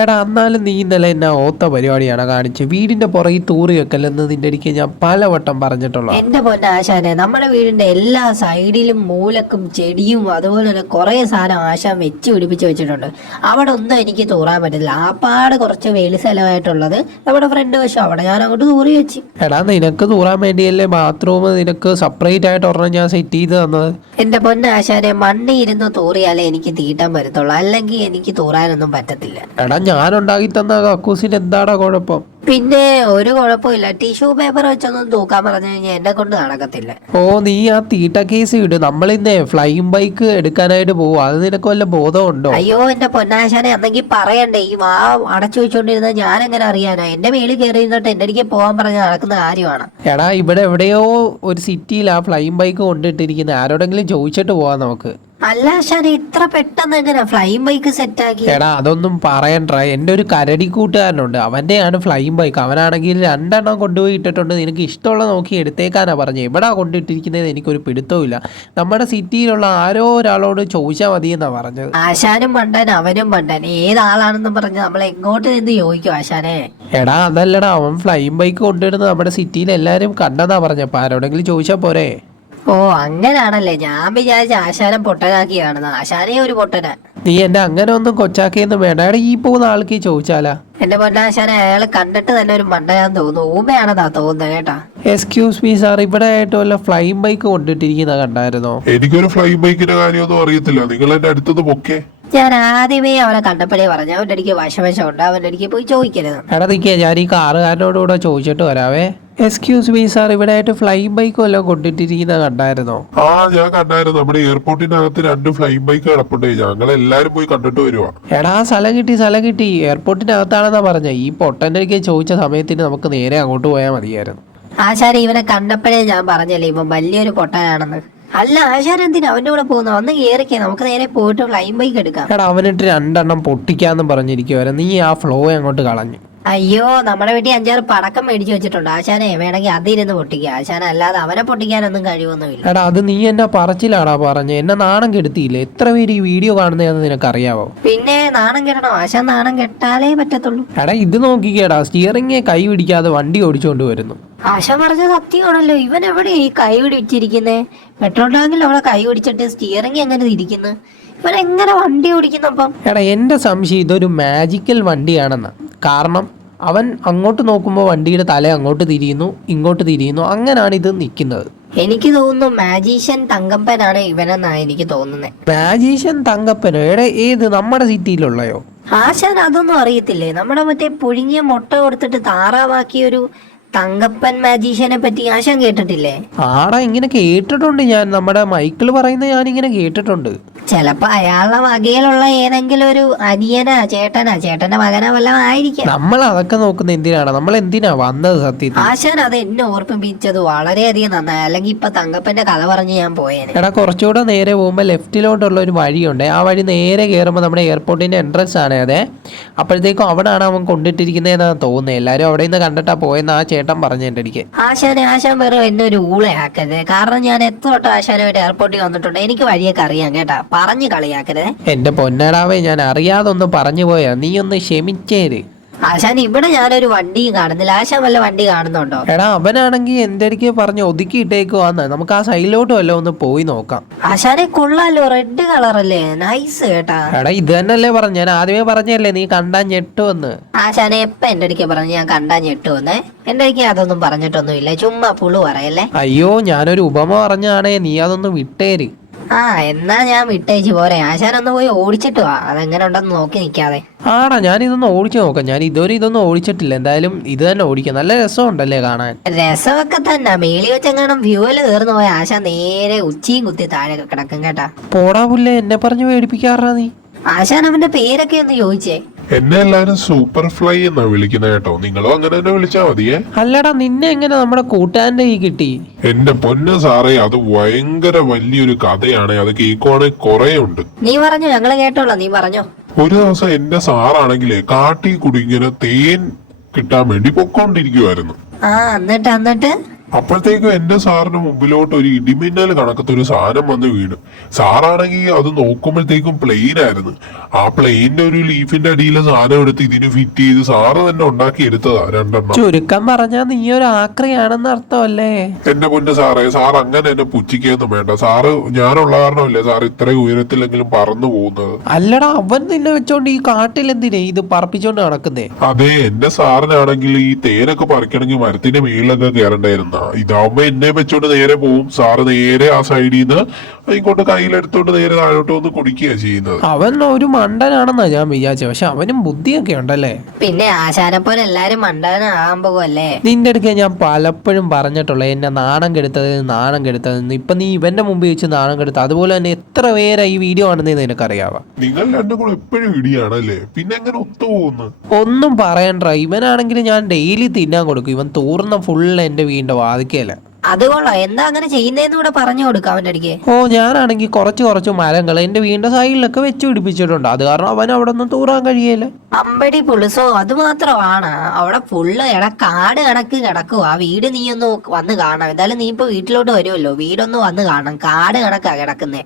എടാ എന്നാലും നീ ഇന്നലെ എന്നെ ഓത്ത പരിപാടിയാണ് കാണിച്ച് വീടിന്റെ പുറകിൽ തൂറി വെക്കല്ലെന്ന് നിന്റെ അടിക്ക് ഞാൻ പലവട്ടം പറഞ്ഞിട്ടുള്ള. എന്റെ പൊന്നാശാനെ, നമ്മുടെ വീടിന്റെ എല്ലാ സൈഡിലും മൂലക്കും ചെടിയും അതുപോലെ തന്നെ കുറെ സാധനം ആശാൻ വെച്ച് പിടിപ്പിച്ച് വെച്ചിട്ടുണ്ട്. അവിടെ ഒന്നും എനിക്ക് തൂറാൻ പറ്റില്ല. ആപ്പാട് കുറച്ച് വെളി സ്ഥലമായിട്ടുള്ളത് നമ്മുടെ ഫ്രണ്ട് വശം, അവിടെ ഞാൻ അങ്ങോട്ട് തൂറി വെച്ച്. എടാ നിനക്ക് തൂറാൻ വേണ്ടിയല്ലേ ബാത്റൂം നിനക്ക് സെപ്പറേറ്റ് ആയിട്ട് ഒരെണ്ണം ഞാൻ സെറ്റ് ചെയ്ത് തന്നത്. എന്റെ പൊന്നാശാനെ, മണ്ണി ഇരുന്ന് തൂറിയാലേ എനിക്ക് തീട്ടാൻ പറ്റത്തുള്ളൂ, അല്ലെങ്കിൽ എനിക്ക് തൂറാനൊന്നും പറ്റത്തില്ല. എടാ ഞാൻ ഉണ്ടാക്കി തന്ന കക്കൂസിന് എന്താടാ കുഴപ്പം? പിന്നെ ഒരു കുഴപ്പമില്ല, ടിഷ്യൂ പേപ്പർ വെച്ചൊന്നും തൂക്കാൻ പറഞ്ഞു കഴിഞ്ഞാൽ എന്നെ കൊണ്ട് നടക്കത്തില്ല. ഓ നീ ആ തീട്ട കേസ് ഇട്. നമ്മളിന്നേ ഫ്ലൈയിങ് ബൈക്ക് എടുക്കാനായിട്ട് പോവും. അത് നിനക്ക് വല്ല ബോധമുണ്ടോ? അയ്യോ എന്റെ പൊന്നാശാനെ, അന്നെങ്കിൽ പറയണ്ടേ. ഈ വാ അടച്ചു വെച്ചോണ്ടിരുന്ന ഞാൻ എങ്ങനെ അറിയാനാ? എന്റെ മേളിൽ കയറി നിന്നിട്ട് എന്റെ അടുക്കെ പോകാൻ പറഞ്ഞ് നടക്കുന്ന കാര്യമാണ്. എടാ ഇവിടെ എവിടെയോ ഒരു സിറ്റിയിൽ ആ ഫ്ലൈയിങ് ബൈക്ക് കൊണ്ടിട്ടിരിക്കുന്നത്. ആരോടെങ്കിലും ചോദിച്ചിട്ട് പോവാം നമുക്ക്. അല്ല ആശാനെ, ഇത്ര പെട്ടെന്ന് എങ്ങനെ ഫ്ലൈയിങ് ബൈക്ക് സെറ്റ് ആക്കി? എടാ അതൊന്നും പറയണ്ട. എൻ്റെ ഒരു കരടി കൂട്ടുകാരനുണ്ട്, അവൻ്റെയാണ് ഫ്ലൈയിങ് ബൈക്ക്. അവനാണെങ്കിൽ 2 എണ്ണം കൊണ്ടുപോയി ഇട്ടിട്ടുണ്ട്. നിനക്ക് ഇഷ്ടമുള്ള നോക്കി എടുത്തേക്കാനാ പറഞ്ഞത്. എവിടാ കൊണ്ടിട്ടിരിക്കുന്നത് എനിക്കൊരു പിടുത്തവും ഇല്ല. നമ്മുടെ സിറ്റിയിലുള്ള ആരോ ഒരാളോട് ചോദിച്ചാൽ മതിയെന്നാ പറഞ്ഞത്. ആശാനും മണ്ടൻ അവനും മണ്ടൻ, ഏതാളാണെന്നും പറഞ്ഞ് നമ്മൾ എങ്ങോട്ട് നിന്ന് ചോദിക്കും ആശാനെ? എടാ അതല്ലടാ, അവൻ ഫ്ലൈയിങ് ബൈക്ക് കൊണ്ടിടുന്നത് നമ്മുടെ സിറ്റിയിൽ എല്ലാവരും കണ്ടെന്നാ പറഞ്ഞപ്പോൾ ആരോടെങ്കിലും ചോദിച്ചാൽ പോരെ? ഓ അങ്ങനാണല്ലേ. ഞാൻ വിചാരിച്ച ആശാനം പൊട്ടനാക്കിയാണെന്ന്. ആശാനെ ഒരു പൊട്ടനാ. നീ എന്നെ അങ്ങനെ ഒന്നും കൊച്ചാക്കിയൊന്നും വേണ്ട. എടാ ഈ പോകുന്ന ആൾക്ക് ചോദിച്ചാലാ? എന്റെ പൊന്നാശാനെ, അയാൾ കണ്ടിട്ട് തന്നെ ഒരു മണ്ടനാന്ന് തോന്നുന്നു. ഊമയാണെന്നാ തോന്നുന്നത് കേട്ടാ. എക്സ്ക്യൂസ് മീ സാർ, ഇവിടെ ആയിട്ട് വല്ല ഫ്ലൈയിങ് ബൈക്ക് കൊണ്ടിട്ടിരിക്കുന്ന കണ്ടായിരുന്നോ? എനിക്കൊരു ഫ്ലൈയിങ് ബൈക്കിന്റെ കാര്യമൊന്നും അറിയത്തില്ല. നിങ്ങൾ എന്റെ അടുത്തത് പൊക്കേ. ഞാൻ ആദ്യമേ അവനെ കണ്ടപ്പോഴേ പറഞ്ഞു, അവന്റെ അടുക്ക് വശവശമുണ്ട്, അവന്റെ അടുക്ക് പോയി ചോദിക്കരുത്. എടാ നിൽക്കേ, ഞാൻ ഈ കാറുകാരനോടുകൂടെ ചോദിച്ചിട്ട് വരാവേ. എക്സ്ക്യൂസ് മീ സാർ, ഇവിടെ ആയിട്ട് ഫ്ലൈയിങ് ബൈക്ക് വല്ലതും കൊണ്ടിട്ടിരിക്കുന്ന കണ്ടായിരുന്നോ? ആ ഞാൻ കണ്ടായിരുന്നു. നമ്മുടെ എയർപോർട്ടിനകത്ത് 2 ഫ്ലൈയിങ് ബൈക്ക് കിടപ്പുണ്ടേ. ഞങ്ങൾ എല്ലാരും പോയി കണ്ടിട്ട് വരുവാ. എടാ സ്ഥലം കിട്ടി. എയർപോർട്ടിനകത്താണെന്നാ പറഞ്ഞ. ഈ പൊട്ടൻ്റെ അടുക്കെ ചോദിച്ച സമയത്തിന് നമുക്ക് നേരെ അങ്ങോട്ട് പോയാൽ മതിയായിരുന്നു. ആശാനെ, ഇവനെ കണ്ടപ്പോഴേ ഞാൻ പറഞ്ഞല്ലേ ഇവൻ വലിയൊരു പൊട്ടനാണെന്ന്. അല്ല ആശാൻ എന്തിനാ അവന്റെ കൂടെ പോകുന്നു? ഒന്ന് കേറിക്കേ, നമുക്ക് നേരെ പോയിട്ട് ഫ്ലൈയിങ് ബൈക്ക് എടുക്കാം. എടാ അവനിട്ട് 2 എണ്ണം പൊട്ടിക്കാന്നും പറഞ്ഞിരിക്കുവായിരുന്നു. നീ ആ ഫ്ലോ അങ്ങോട്ട് കളഞ്ഞു. അയ്യോ, നമ്മുടെ വീട്ടിൽ 5-6 പടക്കം മേടിച്ചു വെച്ചിട്ടുണ്ട്. ആശാനെ വേണമെങ്കിൽ അതിരുന്ന് പൊട്ടിക്കുക. ആശാന അല്ലാതെ അവനെ പൊട്ടിക്കാനൊന്നും കഴിവൊന്നുമില്ല. എടാ അത് നീ എന്നെ പറച്ചിലാടാ പറഞ്ഞ്. എന്നെ നാണം കെടുത്തിയില്ലേ? എത്ര പേര് ഈ വീഡിയോ കാണുന്നതെന്ന് നിനക്കറിയാവോ? പിന്നെ നാണം കെട്ടണം. ആശാൻ നാണം കെട്ടാലേ പറ്റത്തുള്ളൂ. എടാ ഇത് നോക്കിക്കേടാ, സ്റ്റിയറിംഗ് കൈ പിടിക്കാതെ വണ്ടി ഓടിച്ചുകൊണ്ട് വരുന്നു. ആശാൻ പറഞ്ഞ സത്യമാണല്ലോ. ഇവൻ എവിടെ ഈ കൈ പിടിച്ചിരിക്കുന്നേ? പെട്രോൾ ടാങ്കിൽ അവിടെ കൈ പിടിച്ചിട്ട് സ്റ്റിയറിംഗ് എങ്ങനെ തിരിക്കുന്നു? ഇവൻ എങ്ങനെ വണ്ടി ഓടിക്കുന്നപ്പം? എടാ എൻ്റെ സംശയം ഇതൊരു മാജിക്കൽ വണ്ടിയാണെന്ന്. കാരണം അവൻ അങ്ങോട്ട് നോക്കുമ്പോൾ വണ്ടിയുടെ തല അങ്ങോട്ട് തിരിയുന്നു, ഇങ്ങോട്ട് തിരിയുന്നു. അങ്ങനാണ് ഇത് നിൽക്കുന്നത്. എനിക്ക് തോന്നുന്നു മാജീഷ്യൻ തങ്കപ്പനാണ് ഇവനെന്നാ എനിക്ക് തോന്നുന്നത്. മാജീഷ്യൻ തങ്കപ്പനോ? എടാ ഏത്, നമ്മുടെ സിറ്റിയിലുള്ളയോ? ആശാൻ അതൊന്നും അറിയത്തില്ലേ? നമ്മുടെ മറ്റേ പുഴുങ്ങിയ മുട്ട കൊടുത്തിട്ട് താറാവാക്കിയൊരു തങ്കപ്പൻ മാജീഷ്യനെ പറ്റി ആശാൻ കേട്ടിട്ടില്ലേ? ആടാ ഇങ്ങനെ കേട്ടിട്ടുണ്ട് ഞാൻ. നമ്മുടെ മൈക്കിൾ പറയുന്നത് ഞാൻ ഇങ്ങനെ കേട്ടിട്ടുണ്ട്. ചിലപ്പോ അയാളുടെ വകയിലുള്ള ഏതെങ്കിലും ഒരു അനിയനാ ചേട്ടന്റെ മകനാ വല്ലതും ആയിരിക്കാം. നമ്മൾ അതൊക്കെ നോക്കുന്ന എന്തിനാണ്? നമ്മൾ എന്തിനാ വന്നത് സത്യത്തിൽ? ആശാൻ അത് എന്നെ ഓർമ്മിപ്പിച്ചത് വളരെയധികം നന്നായി. അല്ലെങ്കിൽ ഇപ്പൊ തങ്കപ്പന്റെ കഥ പറഞ്ഞ് ഞാൻ പോയേനെ. എടാ കുറച്ചുകൂടെ നേരെ പോകുമ്പോൾ ലെഫ്റ്റിലോട്ടുള്ള ഒരു വഴിയുണ്ട്. ആ വഴി നേരെ കയറുമ്പോൾ നമ്മുടെ എയർപോർട്ടിന്റെ എൻട്രൻസ് ആണ്. അതെ, അപ്പോഴത്തേക്കും അവിടെയാണ് അവൻ കൊണ്ടിട്ടിരിക്കുന്നതെന്നാണ് തോന്നുന്നത്. എല്ലാരും അവിടെ നിന്ന് കണ്ടിട്ടാ പോയെന്ന് ആ ചേട്ടൻ പറഞ്ഞു എൻ്റെ അടുക്ക്. ആശാൻ വെറും എന്നെ ഒരു ഊളയാക്കരുത്. കാരണം ഞാൻ എത്ര തൊട്ട് ആശാനുമായിട്ട് എയർപോർട്ടിൽ വന്നിട്ടുണ്ട്. എനിക്ക് വഴിയൊക്കെ അറിയാം കേട്ടാ. പറഞ്ഞു കളിയാക്കരുത്. എന്റെ പൊന്നടാവേ, ഞാൻ അറിയാതൊന്ന് പറഞ്ഞു പോയാ. നീ ഒന്ന് ക്ഷമിച്ചേര്. ആശാൻ ഇവിടെ ഞാനൊരു വണ്ടിയും കാണുന്നില്ല. ആശാൻ വല്ല വണ്ടി കാണുന്നുണ്ടോ? എടാ അവനാണെങ്കിൽ എൻ്റെ അടുക്ക് പറഞ്ഞ് ഒതുക്കിയിട്ടേക്കുവാന്ന്. നമുക്ക് ആ സൈഡിലോട്ട് വല്ല ഒന്ന് പോയി നോക്കാം. ആശാനെ കൊള്ളാലോ, റെഡ് കളറല്ലേ, നൈസ് കേട്ടാ. എടാ ഇത് തന്നെയല്ലേ പറഞ്ഞു? ഞാൻ ആദ്യമേ പറഞ്ഞല്ലേ നീ കണ്ടാ ഞെട്ടുവന്ന്. ആശാനെ എപ്പ എന്റെ അടുക്ക് പറഞ്ഞു ഞാൻ കണ്ടാ ഞെട്ടുവന്ന്? എന്റെ അടുക്ക് അതൊന്നും പറഞ്ഞിട്ടൊന്നുമില്ല. ചുമ്മാ പുളു പറയല്ലേ. അയ്യോ ഞാനൊരു ഉപമ പറഞ്ഞാണേ, നീ അതൊന്ന് വിട്ടേര്. ആ എന്നാ ഞാൻ വിട്ടേച്ച് പോരെ. ആശാനൊന്ന് പോയി ഓടിച്ചിട്ട് വാ. അതെങ്ങനെ ഉണ്ടെന്ന് നോക്കി നിക്കാതെ. ആടാ ഞാനിതൊന്ന് ഓടിച്ചു നോക്കാം. ഞാൻ ഇതുവരെ ഇതൊന്നും ഓടിച്ചിട്ടില്ല. എന്തായാലും ഇത് തന്നെ ഓടിക്കാം. നല്ല രസമുണ്ടല്ലേ കാണാൻ? രസമൊക്കെ തന്നെ. മേളി വെച്ചെങ്ങാനും ഫ്യൂവല് തീർന്നു പോയ ആശാൻ നേരെ ഉച്ചിയും കുത്തി താഴെ കിടക്കും കേട്ടാ. പോടാ പുല്ലേ, എന്നെ പറഞ്ഞ് പേടിപ്പിക്കാറാ നീ. ആശാൻ അവന്റെ പേരൊക്കെ ഒന്ന് ചോദിച്ചേ. എന്നെ എല്ലാരും സൂപ്പർ ഫ്ലൈ എന്നാ വിളിക്കുന്നത് കേട്ടോ. നിങ്ങളും അങ്ങനെ തന്നെ വിളിച്ചാ മതിയേ. അല്ലടാ നിന്നെ എങ്ങനെ നമ്മുടെ കൂട്ടുകാരന്റെ കൈ കിട്ടി? എന്റെ പൊന്ന് സാറേ, അത് ഭയങ്കര വലിയൊരു കഥയാണ്. അത് കേൾക്കുവാണെങ്കിൽ കുറെ ഉണ്ട്. നീ പറഞ്ഞോ, ഞങ്ങള് കേട്ടോളാം. നീ പറഞ്ഞോ. ഒരു ദിവസം എന്റെ സാറാണെങ്കിലേ കാട്ടി കുടുങ്ങിയ തേൻ കിട്ടാൻ വേണ്ടി പൊക്കോണ്ടിരിക്കുവായിരുന്നു. എന്നിട്ട് അപ്പോഴത്തേക്കും എന്റെ സാറിന് മുമ്പിലോട്ട് ഒരു ഇടിമിന്നൽ കണക്കത്തൊരു സാധനം വന്ന് വീണു. സാറാണെങ്കിൽ അത് നോക്കുമ്പോഴത്തേക്കും പ്ലെയിൻ ആയിരുന്നു. ആ പ്ലെയിനിന്റെ ഒരു ലീഫിന്റെ അടിയിലെ സാധനം എടുത്ത് ഇതിന് ഫിറ്റ് ചെയ്ത് സാറ് തന്നെ ഉണ്ടാക്കി എടുത്തതാ 2 ചുരുക്കം പറഞ്ഞാ നീ ഒരു ആക്രിയാണെന്ന് അർത്ഥമല്ലേ? എന്റെ പൊന്ന് സാറേ, സാർ അങ്ങനെ എന്നെ പുച്ഛിക്കൊന്നും വേണ്ട. സാറ് ഞാനുള്ള കാരണമല്ലേ സാർ ഇത്രയും ഉയരത്തിലെങ്കിലും പറന്നു പോകുന്നത്. അല്ലടാ, അവൻ നിന്നെ വെച്ചോണ്ട് ഈ കാട്ടിൽ എന്തിനാ ഇത് പറപ്പിച്ചോണ്ട് നടക്കുന്നേ? അതെ, എന്റെ സാറിനാണെങ്കിൽ ഈ തേനൊക്കെ പറിക്കണമെങ്കിൽ മരത്തിന്റെ മേളിലൊക്കെ കയറണ്ടായിരുന്ന. ഇതാവുമ്പോ എന്നെ വെച്ചോണ്ട് നേരെ പോവും. സാറ് നേരെ ആ സൈഡിൽ നിന്ന് ഇങ്ങോട്ട് കയ്യിലെടുത്തോണ്ട് നേരെ താഴോട്ട് വന്ന് കുടിക്കുക ചെയ്യുന്നത്. അവൻ ഒരു മണ്ടനാണെന്നാ ഞാൻ വിചാരിച്ചത്. പക്ഷെ അവനും ബുദ്ധിയൊക്കെ ഉണ്ടല്ലേ? പിന്നെ ആശാനെ പോലെ എല്ലാരും മണ്ടനാകാൻ പോകുമല്ലേ? നിന്റെ അടുക്ക ഞാൻ പലപ്പോഴും പറഞ്ഞിട്ടുള്ള എന്നെ നാണം കെടുത്തതെന്ന്. ഇപ്പൊ നീ ഇവന്റെ മുമ്പിൽ വെച്ച് നാണം കെടുത്ത. അതുപോലെ തന്നെ എത്ര പേരാ ഈ വീഡിയോ ആണെന്ന് നിനക്കറിയാവാ? നിങ്ങൾ രണ്ടും കൂടെ എപ്പോഴും ഇടിയാണല്ലേ, പിന്നെ എങ്ങനെ ഒത്തുപോകുന്നു? ഒന്നും പറയണ്ട. ഇവനാണെങ്കിൽ ഞാൻ ഡെയിലി തിന്നാൻ കൊടുക്കും. ഇവൻ തൂർന്ന ഫുള്ള് എന്റെ വീടിന്റെ വാതിക്കല. അത് കൊള്ളാം. എന്താ അങ്ങനെ ചെയ്യുന്നതെന്ന് കൂടെ പറഞ്ഞു കൊടുക്കാം അവന്റെ അടിക്ക്. ഞാനാണെങ്കിൽ കുറച്ച് മരങ്ങൾ എന്റെ വീടിന്റെ സൈഡിലൊക്കെ വെച്ച് പിടിപ്പിച്ചിട്ടുണ്ട്. അത് കാരണം അവൻ അവിടെ ഒന്നും തൂറാൻ കഴിയല്ല. അമ്പടി പുളിസോ, അത് മാത്രമാണ് അവിടെ ഫുള്ള് കാട് കണക്ക് കിടക്കും. ആ വീട് നീ ഒന്ന് വന്ന് കാണാം. എന്തായാലും നീ ഇപ്പൊ വീട്ടിലോട്ട് വരുമല്ലോ, വീടൊന്ന് വന്ന് കാണാം. കാട് കണക്കാ കിടക്കുന്നേ.